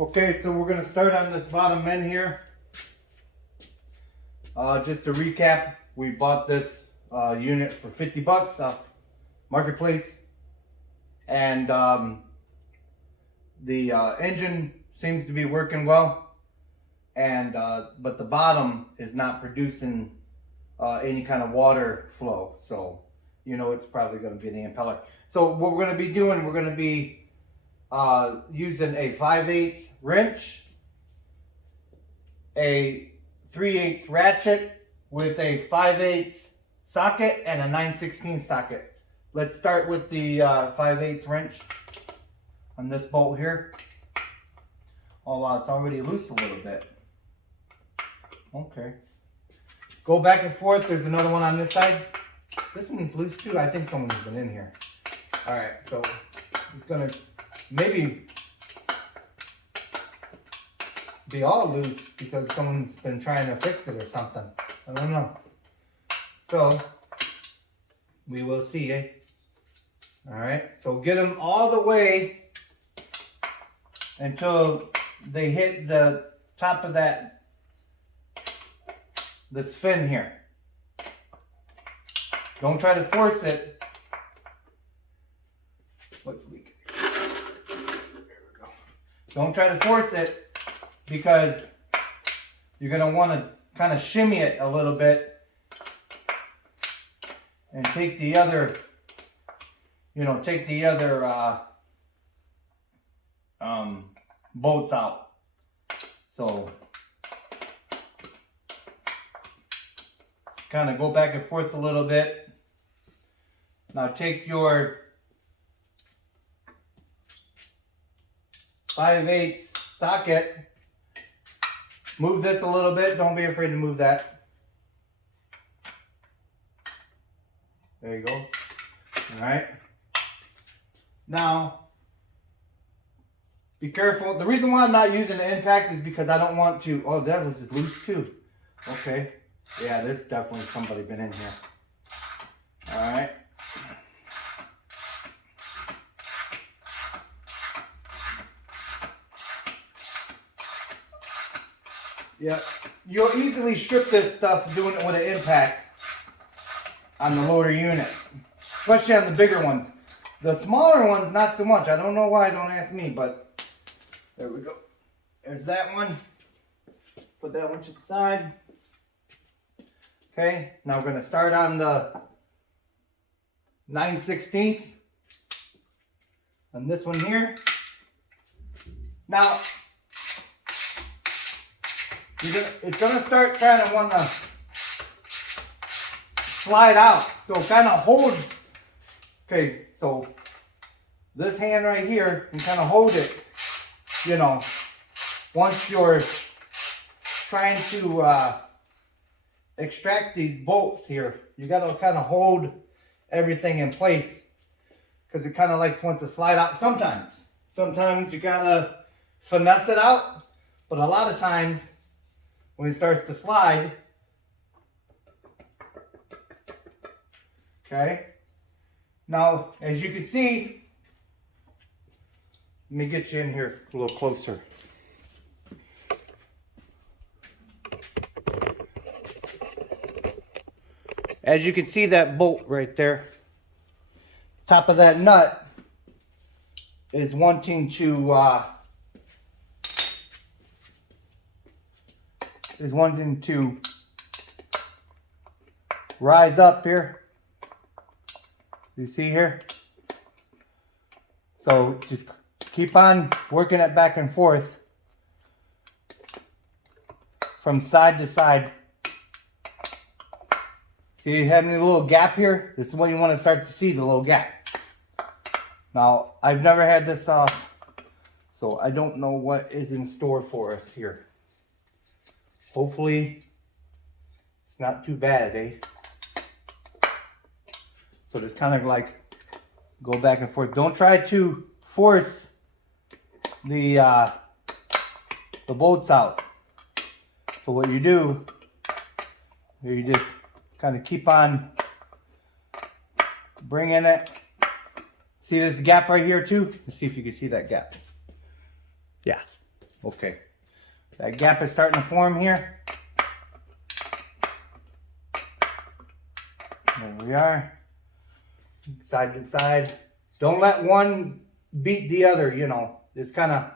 Okay, so we're going to start on this bottom end here. Just to recap, we bought this unit for 50 bucks off Marketplace, and the engine seems to be working well, and but the bottom is not producing any kind of water flow, so you know it's probably going to be the impeller. So what we're going to be doing, we're going to be using a 5/8 wrench, a 3/8 ratchet with a 5/8 socket and a 9/16 socket. Let's start with the 5/8 wrench on this bolt here. Oh wow, it's already loose a little bit. Okay. Go back and forth. There's another one on this side. This one's loose too. I think someone's been in here. Alright, so it's gonna maybe be all loose because someone's been trying to fix it or something. I don't know. So we will see, eh? Alright, so get them all the way until they hit the top of this fin here. Don't try to force it. What's leaking? There we go. Don't try to force it because you're going to want to kind of shimmy it a little bit and take the other, bolts out. So kind of go back and forth a little bit. Now take your 5/8 socket, move this a little bit. Don't be afraid to move that. There you go. All right. Now, be careful. The reason why I'm not using the impact is because I don't want to. Oh, that was loose too. Okay. Yeah, there's definitely somebody been in here. All right. Yeah, you'll easily strip this stuff doing it with an impact on the loader unit, especially on the bigger ones. The smaller ones, not so much. I don't know why, don't ask me, but there we go. There's that one. Put that one to the side. Okay, now we're going to start on the 9/16 on this one here. Now, it's going to start kind of want to slide out. So kind of hold. Okay, so this hand right here, and kind of hold it, once you're trying to extract these bolts here. You got to kind of hold everything in place because it kind of wants to slide out sometimes. Sometimes you got to finesse it out, but a lot of times when it starts to slide, okay. Now, as you can see, let me get you in here a little closer. As you can see, that bolt right there, top of that nut is wanting to rise up here. You see here? So just keep on working it back and forth from side to side. See, you have a little gap here? This is when you want to start to see the little gap. Now, I've never had this off, so I don't know what is in store for us here. Hopefully, it's not too bad, eh? So just kind of go back and forth. Don't try to force the bolts out. So what you do, you just kind of keep on bringing it. See this gap right here too? Let's see if you can see that gap. Yeah. Okay, that gap is starting to form here. There we are. Side to side. Don't let one beat the other, you know. Just kind of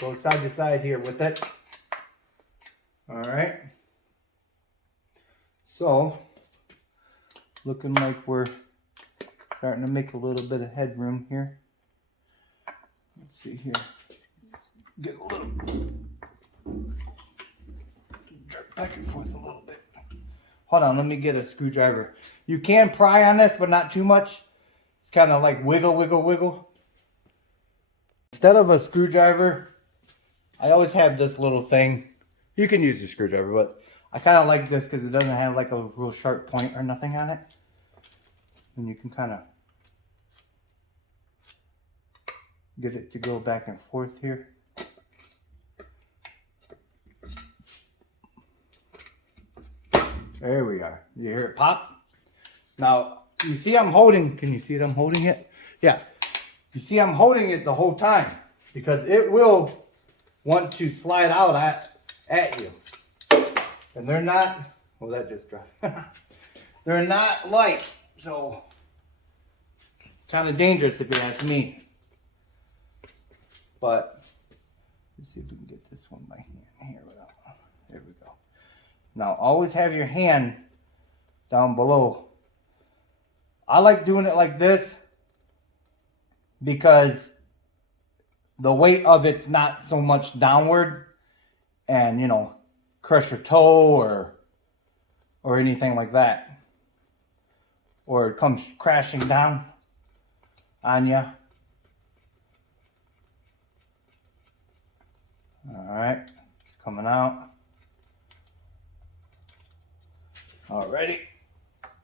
go side to side here with it. All right. So, looking like we're starting to make a little bit of headroom here. Let's see here. Let's get a little, jerk back and forth a little bit. Hold on, let me get a screwdriver. You can pry on this, but not too much. It's kind of like wiggle, wiggle, wiggle. Instead of a screwdriver, I always have this little thing. You can use a screwdriver, but I kind of like this because it doesn't have like a real sharp point or nothing on it. And you can kind of get it to go back and forth here. There we are. You hear it pop? Now, you see I'm holding, can you see that I'm holding it? Yeah. You see I'm holding it the whole time because it will want to slide out at you. And they're not, well, that just dropped. They're not light, so kind of dangerous if you ask me. But let's see if we can get this one by hand here. There we go. Now, always have your hand down below. I like doing it like this because the weight of it's not so much downward and, you know, crush your toe or anything like that. Or it comes crashing down on you. All right, it's coming out. Alrighty.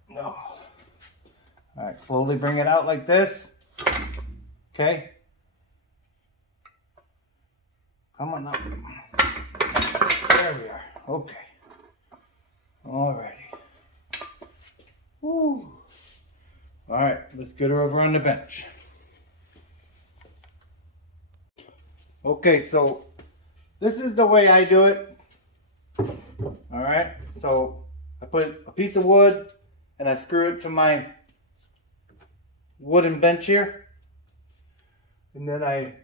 No. All right, slowly bring it out like this. Okay. Come on up. There we are. Okay. Alrighty. Woo. All right, let's get her over on the bench. Okay, so this is the way I do it. All right, so I put a piece of wood and I screw it to my wooden bench here. And then I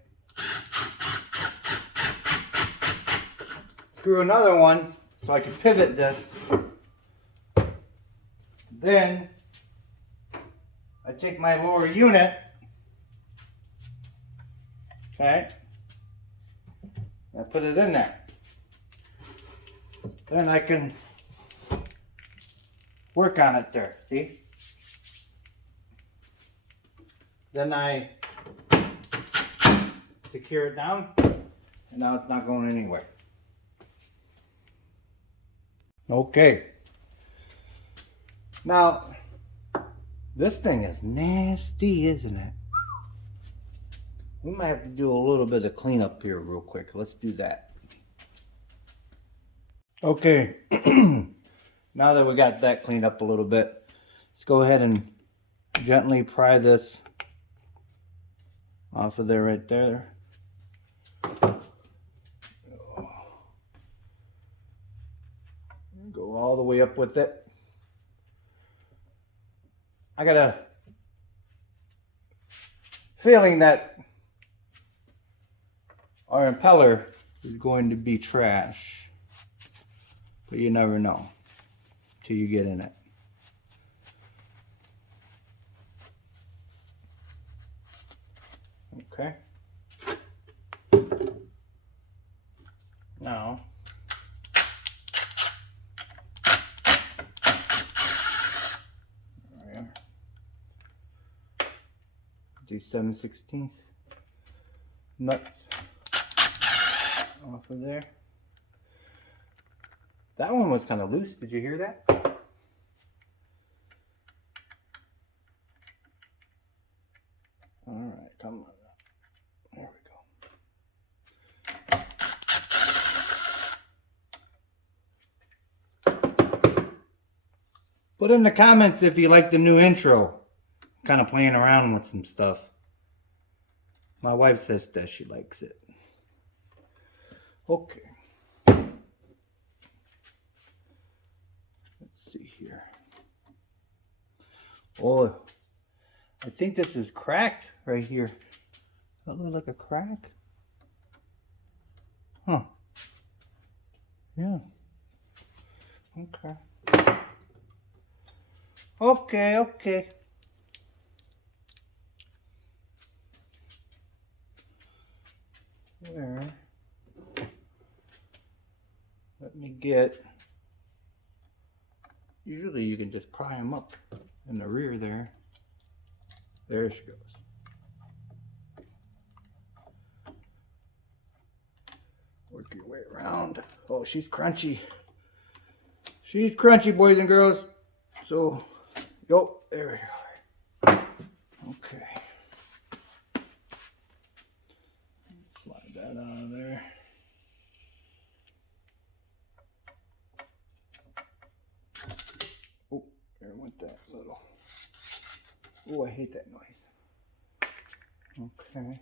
screw another one so I can pivot this. Then I take my lower unit, okay, and I put it in there. Then I can work on it there, see? Then I secure it down, and now it's not going anywhere. Okay. Now, this thing is nasty, isn't it? We might have to do a little bit of cleanup here real quick. Let's do that. Okay. Now that we got that cleaned up a little bit, let's go ahead and gently pry this off of there right there. Go all the way up with it. I got a feeling that our impeller is going to be trash, but you never know till you get in it. Okay. Now, there we are. Do 7/16 nuts off of there. That one was kind of loose. Did you hear that? All right, come on. There we go. Put in the comments if you like the new intro. Kind of playing around with some stuff. My wife says that she likes it. Okay. Let's see here. Oh, I think this is cracked right here. That looks like a crack. Huh. Yeah. Okay. Okay. There. Let me get. Usually you can just pry them up in the rear there. There she goes. Work your way around. Oh, she's crunchy. She's crunchy, boys and girls. So, yo, there we go. Okay. Slide that out of there. Oh, there went that little. Oh, I hate that noise. Okay.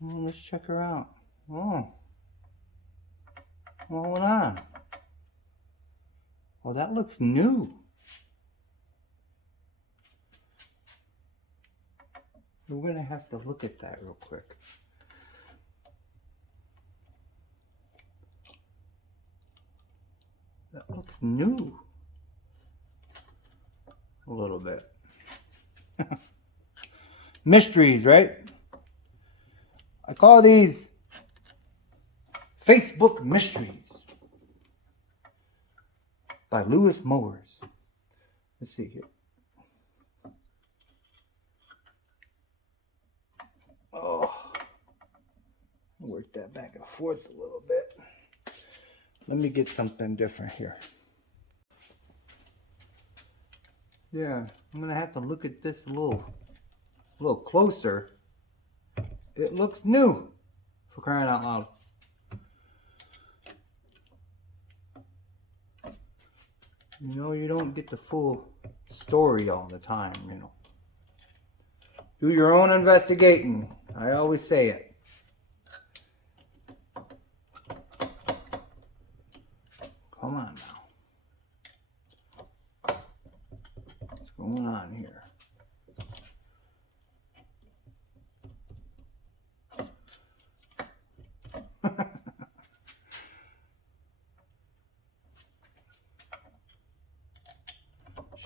Well, let's check her out. Oh. What's going on? Oh, that looks new. We're gonna have to look at that real quick. That looks new. A little bit. Mysteries, right? I call these Facebook Mysteries by Lewis Mowers. Let's see here. Oh, work that back and forth a little bit. Let me get something different here. Yeah, I'm gonna have to look at this a little closer. It looks new, for crying out loud. You know, you don't get the full story all the time, you know. Do your own investigating. I always say it. Come on now. What's going on here?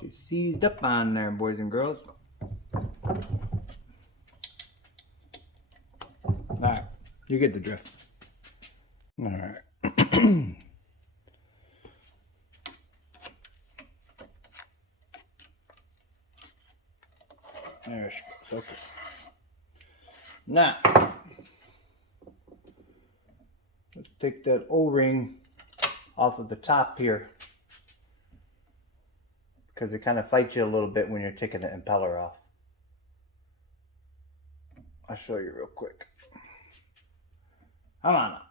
She's seized up on there, boys and girls. Alright, you get the drift. Alright. There she goes. Okay. Now, let's take that O-ring off of the top here, because it kind of fights you a little bit when you're taking the impeller off. I'll show you real quick. Come on now.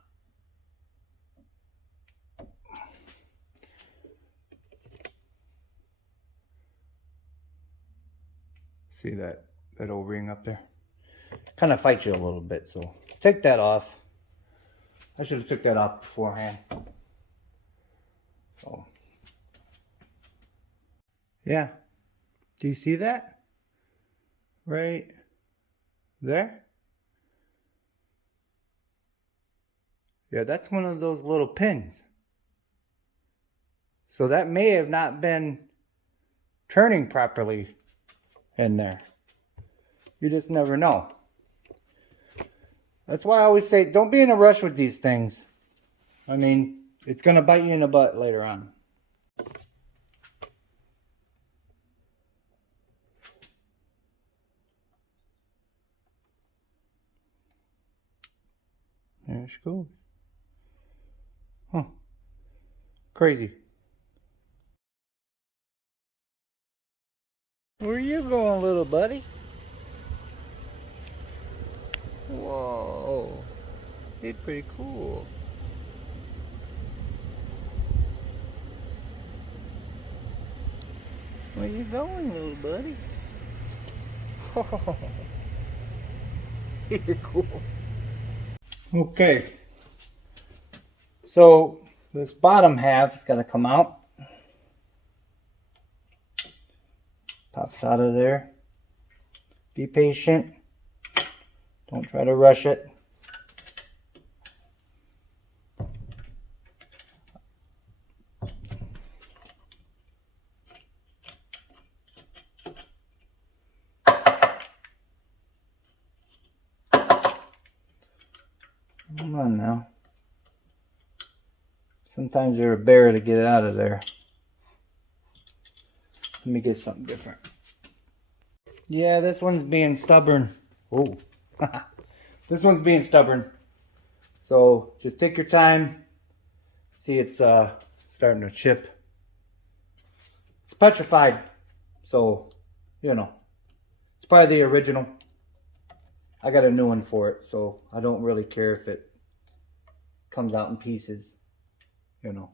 See that O-ring up there? Kind of fights you a little bit, so take that off. I should have took that off beforehand. So, yeah. Do you see that? Right there? Yeah, that's one of those little pins. So that may have not been turning properly in there. You just never know. That's why I always say, don't be in a rush with these things. I mean, it's going to bite you in the butt later on. There she goes. Huh. Crazy. Where are you going, little buddy? Whoa. It's pretty cool. Where you going, little buddy? You're cool. Okay. So this bottom half is going to come out. Pops out of there. Be patient. Don't try to rush it. Come on now. Sometimes you're a bear to get out of there. Let me get something different. Yeah, this one's being stubborn. Oh, this one's being stubborn. So just take your time. See, it's starting to chip. It's petrified. So, you know, it's probably the original. I got a new one for it, so I don't really care if it comes out in pieces, you know.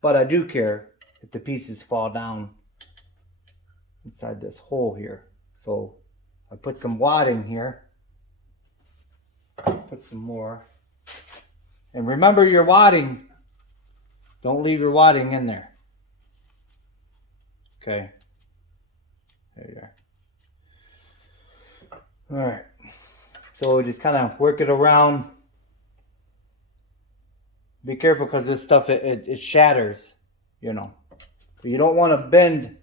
But I do care if the pieces fall down inside this hole here. So I put some wadding here. Put some more. And remember your wadding. Don't leave your wadding in there. Okay. There you are. Alright. So just kind of work it around. Be careful because this stuff, it shatters, you know. But you don't want to bend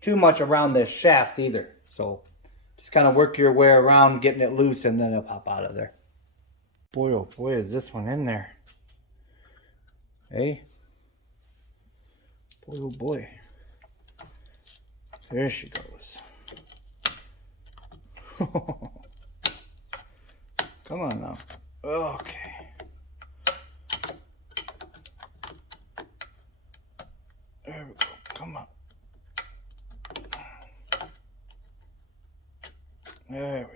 too much around this shaft either. So just kind of work your way around getting it loose and then it'll pop out of there. Boy, oh boy, is this one in there. Hey. Boy, oh boy. There she goes. Come on now. Okay. There we go. Come on. There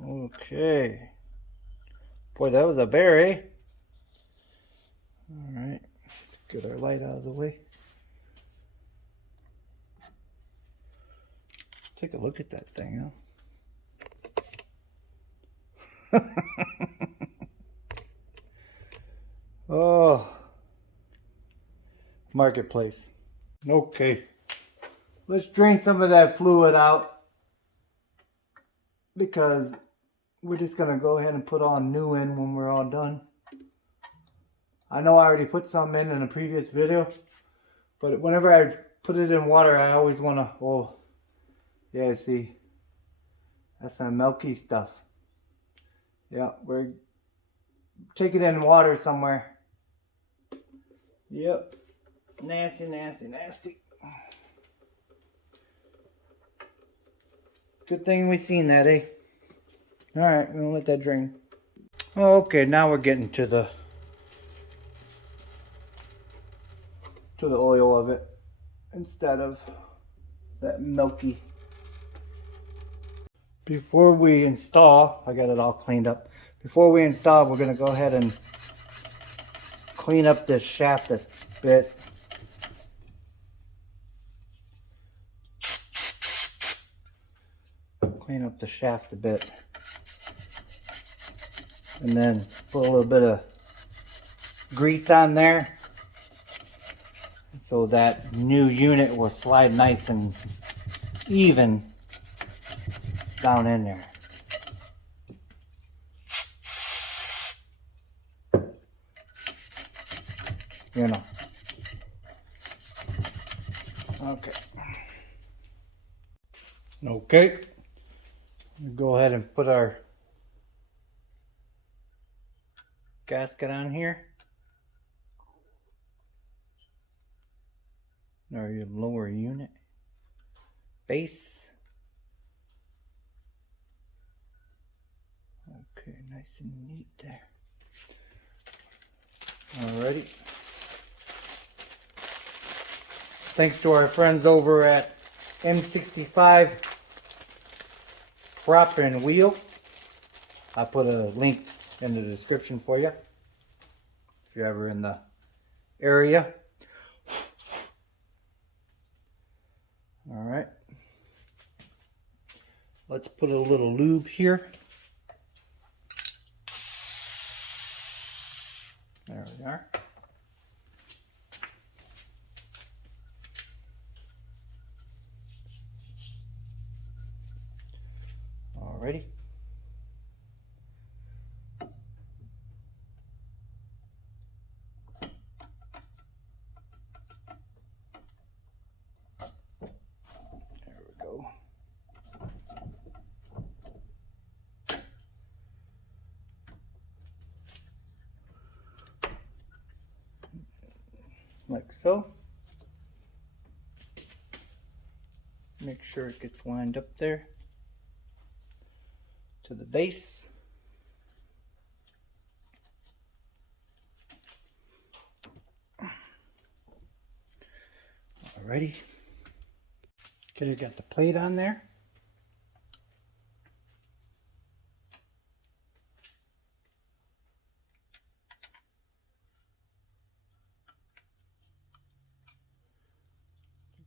we are. Okay. Boy, that was a bear, eh? Alright. Let's get our light out of the way. Take a look at that thing, huh? Oh. Marketplace. Okay. Let's drain some of that fluid out because we're just going to go ahead and put on new in when we're all done. I know I already put some in a previous video, but whenever I put it in water, I always want to, oh, yeah, see, that's some milky stuff. Yeah, we're taking it in water somewhere. Yep. Nasty, nasty, nasty. Good thing we seen that, eh? Alright, we're gonna let that drain. Okay, now we're getting to the oil of it instead of that milky. Before we install, I got it all cleaned up. Before we install, we're gonna go ahead and clean up this shaft a bit. Clean up the shaft a bit. And then put a little bit of grease on there so that new unit will slide nice and even down in there. You know. Okay. Okay. We'll go ahead and put our gasket on here. Or your lower unit. Base. Okay, nice and neat there. Alrighty. Thanks to our friends over at M65 Prop and Wheel. I'll put a link in the description for you if you're ever in the area. Alright. Let's put a little lube here. There we are. Alrighty. There we go. Like so. Make sure it gets lined up there to the base. Alrighty. Okay, I got the plate on there.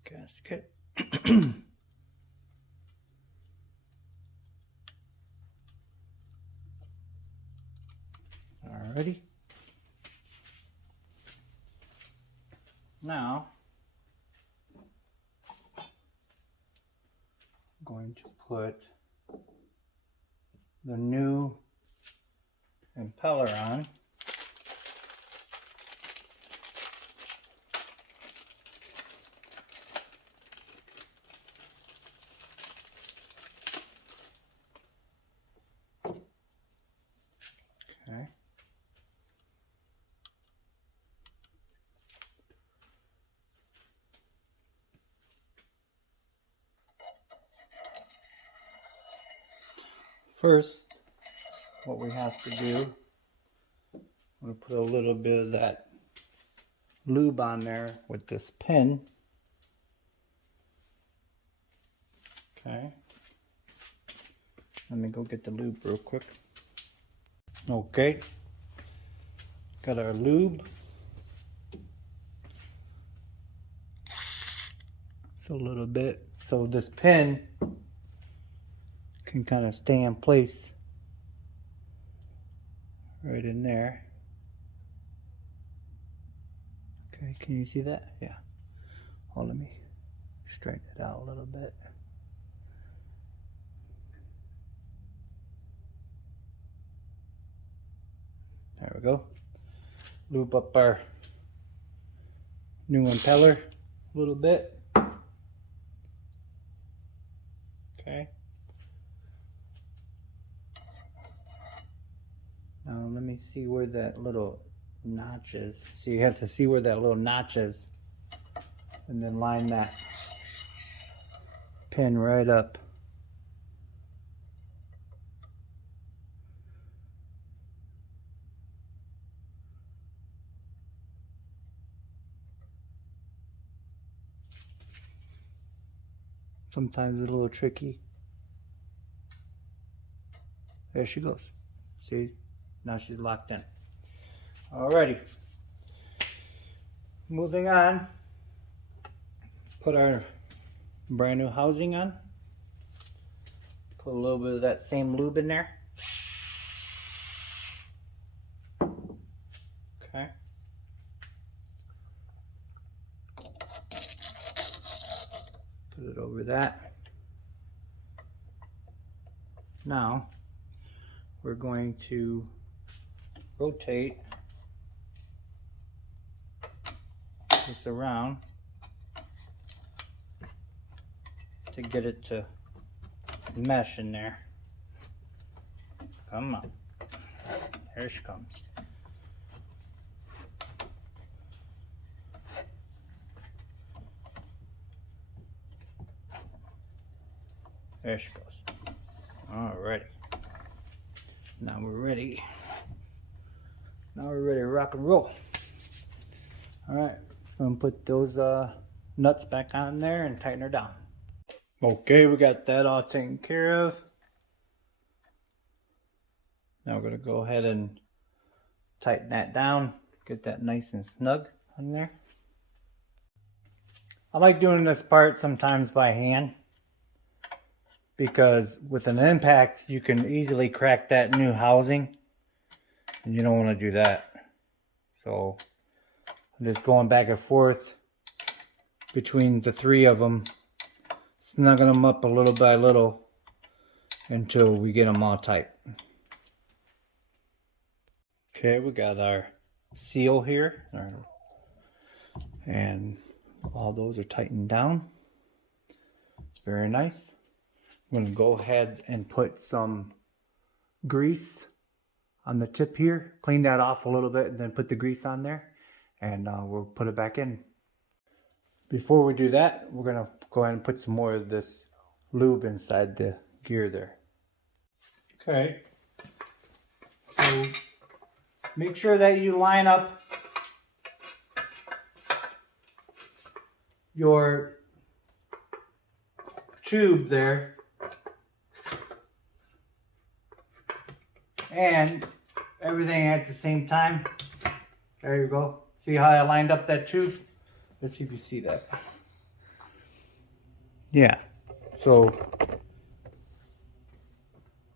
Gasket. Alrighty. Now, I'm going to put the new impeller on. Okay. First, what we have to do, I'm going to put a little bit of that lube on there with this pin. Okay. Let me go get the lube real quick. Okay. Got our lube. It's a little bit, so this pin can kind of stay in place right in there. Okay, can you see that? Yeah. Oh, let me straighten it out a little bit. There we go. Lube up our new impeller a little bit. Okay. Now let me see where that little notch is. So you have to see where that little notch is and then line that pin right up. Sometimes it's a little tricky. There she goes. See? Now she's locked in. Alrighty. Moving on. Put our brand new housing on. Put a little bit of that same lube in there. Okay. Put it over that. Now, we're going to rotate this around to get it to mesh in there. Come on. Here she comes. There she goes. Alrighty. Now we're ready. Now we're ready to rock and roll. Alright, I'm gonna put those nuts back on there and tighten her down. Okay, we got that all taken care of. Now we're gonna go ahead and tighten that down, get that nice and snug on there. I like doing this part sometimes by hand, because with an impact you can easily crack that new housing, and you don't want to do that. So I'm just going back and forth between the three of them, snugging them up a little by little until we get them all tight. Okay, we got our seal here, and all those are tightened down. Very nice. I'm going to go ahead and put some grease on the tip here, clean that off a little bit, and then put the grease on there, and we'll put it back in. Before we do that, we're going to go ahead and put some more of this lube inside the gear there. Okay, so make sure that you line up your tube there and everything at the same time. There you go. See how I lined up that tube? Let's see if you see that. Yeah, so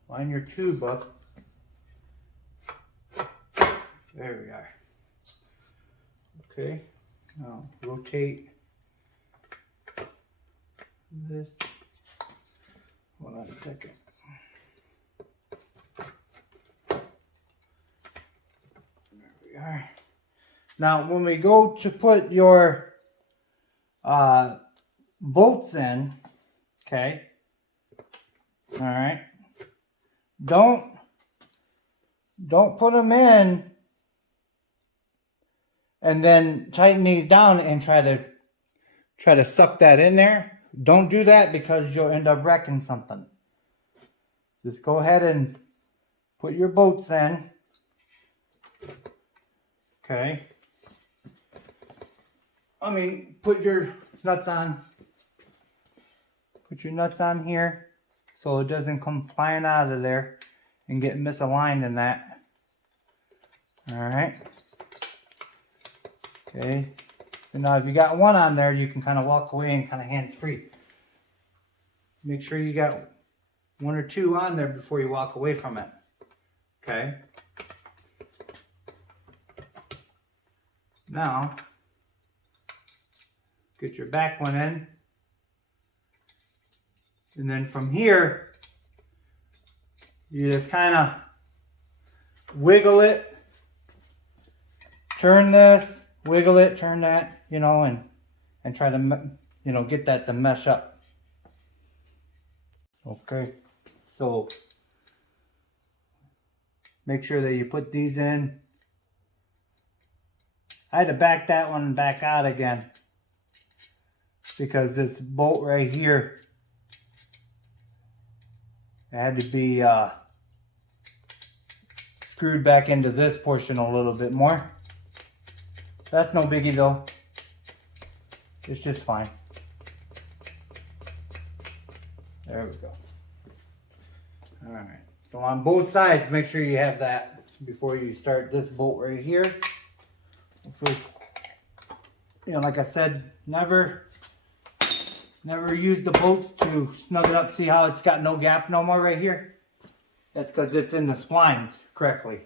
line your tube up. There we are. Okay, now rotate this. Hold on a second. There we are. Now when we go to put your bolts in, okay, all right, don't put them in and then tighten these down and try to suck that in there. Don't do that because you'll end up wrecking something. Just go ahead and put your bolts in. Okay. I mean, put your nuts on. Put your nuts on here so it doesn't come flying out of there and get misaligned in that. All right. Okay, so now if you got one on there, you can kind of walk away and kind of hands free. Make sure you got one or two on there before you walk away from it. Okay. Now, get your back one in. And then from here, you just kind of wiggle it, turn this, wiggle it, turn that, you know, and try to, you know, get that to mesh up. Okay, so make sure that you put these in. I had to back that one back out again because this bolt right here had to be screwed back into this portion a little bit more. That's no biggie though. It's just fine. There we go. Alright. So on both sides, make sure you have that before you start this bolt right here. First, you know, like I said, never use the bolts to snug it up. See how it's got no gap no more right here? That's because it's in the splines correctly.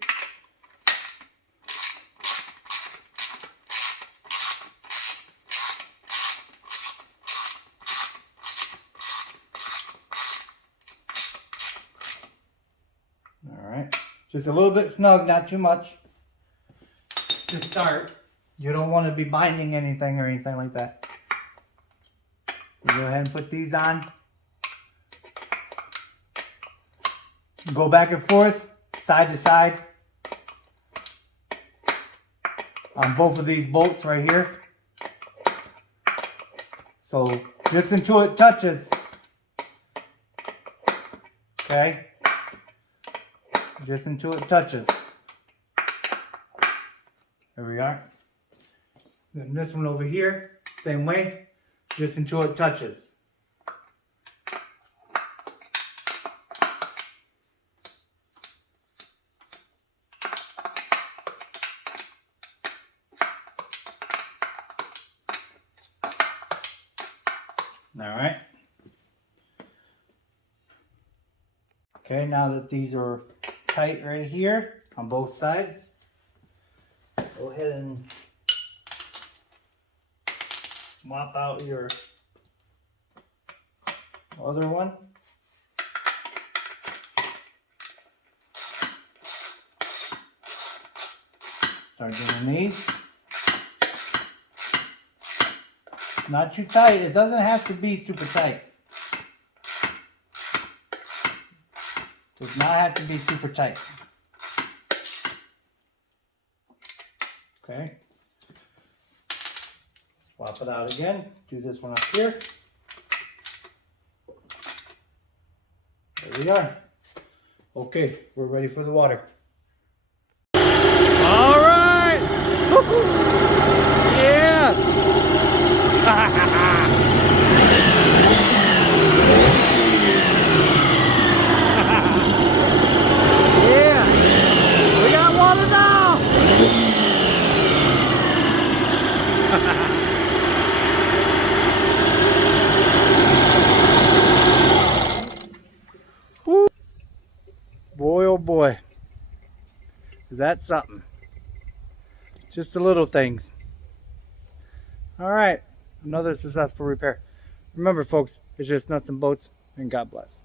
Just a little bit snug, not too much to start. You don't want to be binding anything or anything like that. You go ahead and put these on. Go back and forth, side to side on both of these bolts right here. So just until it touches. Okay? Just until it touches. There we are. Then this one over here, same way, just until it touches. All right. Okay, now that these are tight right here on both sides, go ahead and swap out your other one. Start doing these. Not too tight. It doesn't have to be super tight. Does not have to be super tight. Okay. Swap it out again. Do this one up here. There we are. Okay, we're ready for the water. All right. Yeah. Yeah. We got water now. Woo. Boy, oh boy. Is that something? Just the little things. All right, another successful repair. Remember, folks, it's just nuts and bolts, and God bless.